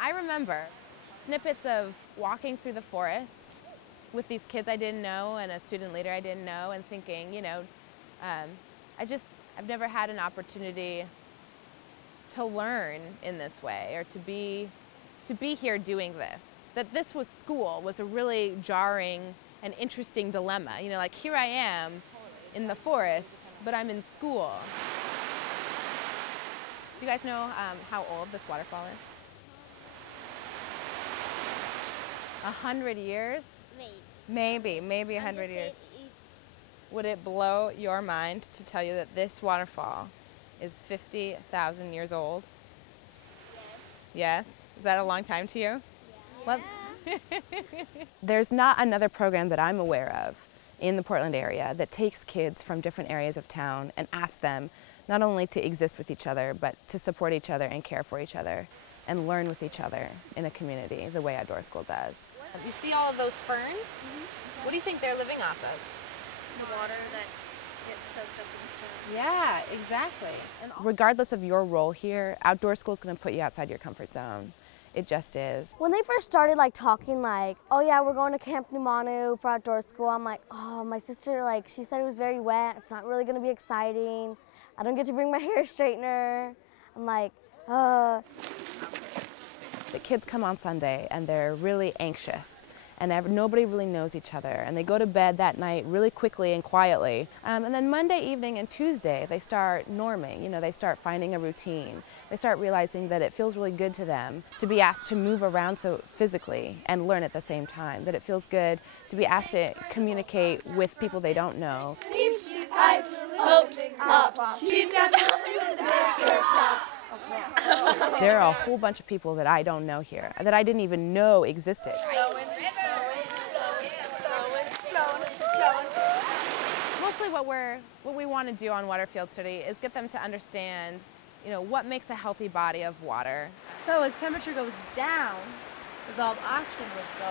I remember snippets of walking through the forest with these kids I didn't know and a student leader I didn't know, and thinking, I've never had an opportunity to learn in this way, or to be here doing this. That this was school was a really jarring and interesting dilemma. Like, here I am in the forest, but I'm in school. Do you guys know how old this waterfall is? 100 years? Maybe 100 years. Would it blow your mind to tell you that this waterfall is 50,000 years old? Yes. Is that a long time to you? Yeah. There's not another program that I'm aware of in the Portland area that takes kids from different areas of town and asks them not only to exist with each other, but to support each other and care for each other and learn with each other in a community the way Outdoor School does. You see all of those ferns? Mm-hmm. What do you think they're living off of? The water that gets soaked up in the ferns. Yeah, exactly. And regardless of your role here, Outdoor School is going to put you outside your comfort zone. It just is. When they first started talking oh yeah, we're going to Camp Numanu for Outdoor School, I'm like, oh, my sister, she said it was very wet. It's not really going to be exciting. I don't get to bring my hair straightener. I'm like, The kids come on Sunday and they're really anxious, and nobody really knows each other, and they go to bed that night really quickly and quietly. And then Monday evening and Tuesday they start norming. They start finding a routine. They start realizing that it feels really good to them to be asked to move around so physically and learn at the same time. That it feels good to be asked to communicate with people they don't know. Peeps, pipes, hopes, hops. She's got nothing with the big curve pops. There are a whole bunch of people that I don't know here, that I didn't even know existed. Mostly what we want to do on Water Field Study is get them to understand, what makes a healthy body of water. So as temperature goes down, dissolved oxygen was going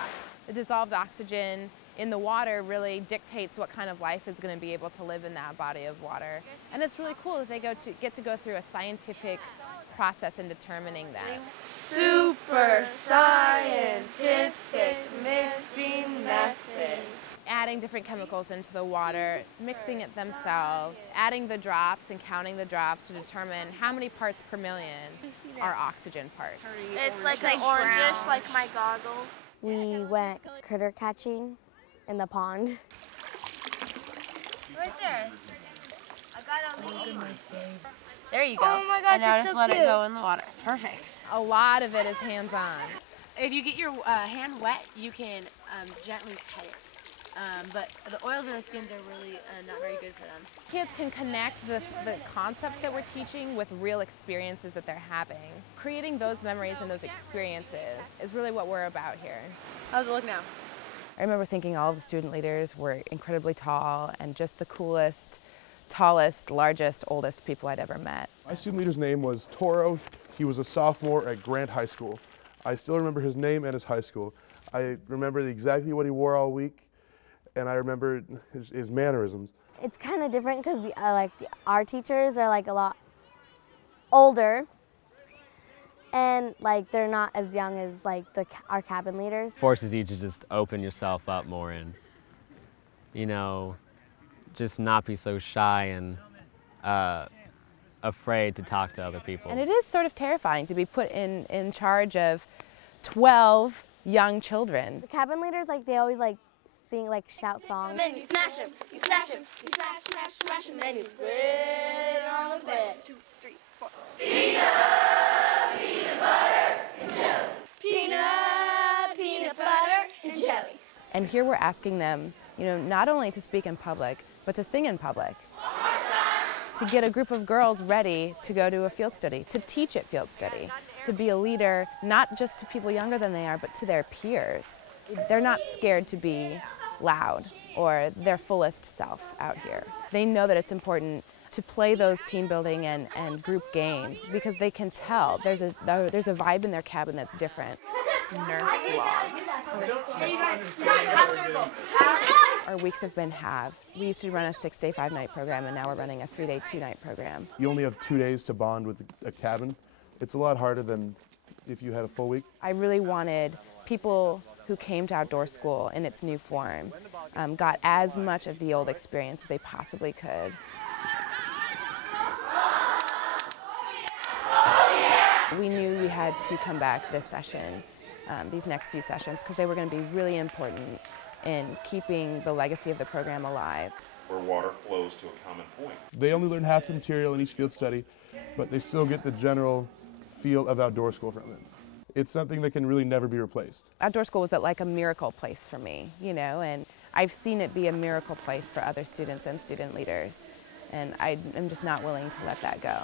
up. The dissolved oxygen in the water really dictates what kind of life is going to be able to live in that body of water. And it's really cool that they get to go through a scientific process in determining that. Super scientific mixing method. Adding different chemicals into the water, mixing it themselves, adding the drops and counting the drops to determine how many parts per million are oxygen parts. It's like orangish, like my goggles. We went critter catching in the pond. Right there. I got a lead. There you go. Oh my gosh, and now it's just so let cute. it go in the water. Perfect. A lot of it is hands-on. If you get your hand wet, you can gently pet it. But the oils in our skins are really not very good for them. Kids can connect the concepts that we're teaching with real experiences that they're having. Creating those memories and those experiences is really what we're about here. How's it look now? I remember thinking all of the student leaders were incredibly tall and just the coolest, tallest, largest, oldest people I'd ever met. My student leader's name was Toro. He was a sophomore at Grant High School. I still remember his name and his high school. I remember exactly what he wore all week, and I remember his mannerisms. It's kind of different because our teachers are a lot older, and they're not as young as our cabin leaders. Forces you to just open yourself up more and, just not be so shy and afraid to talk to other people. And it is sort of terrifying to be put in charge of 12 young children. The cabin leaders, they always sing, shout songs. And then you smash him, you slash him, you slash, smash, smash him, and you spread on the bed. 2, 3, 4. Peanut, peanut butter, and jelly. Peanut, peanut butter, and jelly. And here we're asking them, not only to speak in public, but to sing in public. To get a group of girls ready to go to a field study, to teach at field study, to be a leader, not just to people younger than they are, but to their peers. They're not scared to be loud or their fullest self out here. They know that it's important to play those team building and group games because they can tell there's a vibe in their cabin that's different. nurse log. Our weeks have been halved. We used to run a 6-day, 5-night program, and now we're running a 3-day, 2-night program. You only have 2 days to bond with a cabin. It's a lot harder than if you had a full week. I really wanted people who came to outdoor school in its new form got as much of the old experience as they possibly could. We knew we had to come back this session, these next few sessions, because they were going to be really important in keeping the legacy of the program alive. Where water flows to a common point. They only learn half the material in each field study, but they still get the general feel of outdoor school from it. It's something that can really never be replaced. Outdoor school was like a miracle place for me, you know, and I've seen it be a miracle place for other students and student leaders, and I'm just not willing to let that go.